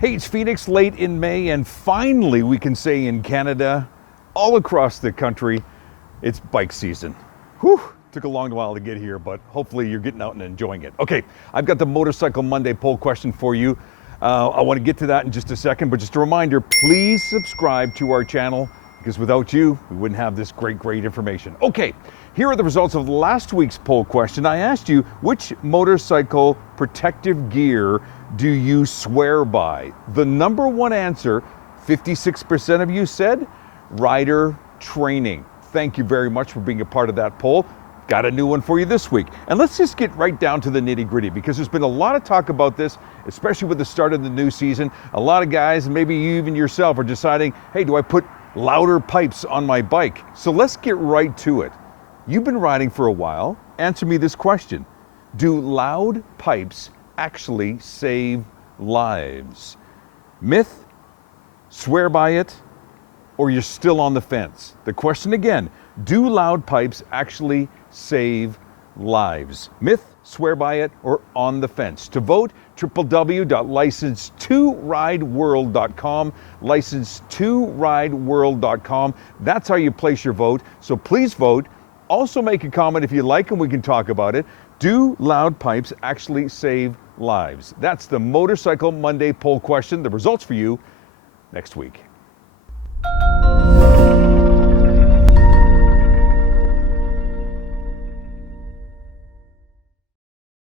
Hey, it's Phoenix late in May, and finally we can say in Canada, all across the country, it's bike season. Whew, took a long while to get here, but hopefully you're getting out and enjoying it. Okay, I've got the Motorcycle Monday poll question for you. I want to get to that in just a second, but just a reminder, please subscribe to our channel, because without you, we wouldn't have this great information. Okay, here are the results of last week's poll question. I asked you, which motorcycle protective gear do you swear by? The number one answer, 56% of you said rider training. Thank you very much for being a part of that poll. Got a new one for you this week. And let's just get right down to the nitty-gritty, because there's been a lot of talk about this, especially with the start of the new season. A lot of guys, and maybe you even yourself, are deciding, hey, do I put louder pipes on my bike? So let's get right to it. You've been riding for a while. Answer me this question. Do loud pipes actually save lives? Myth, swear by it, or you're still on the fence? The question again, do loud pipes actually save lives? Myth, swear by it, or on the fence? To vote, www.license2rideworld.com, license2rideworld.com. That's how you place your vote, so please vote. Also make a comment if you like, and we can talk about it. Do loud pipes actually save lives? That's the Motorcycle Monday poll question. The results for you next week.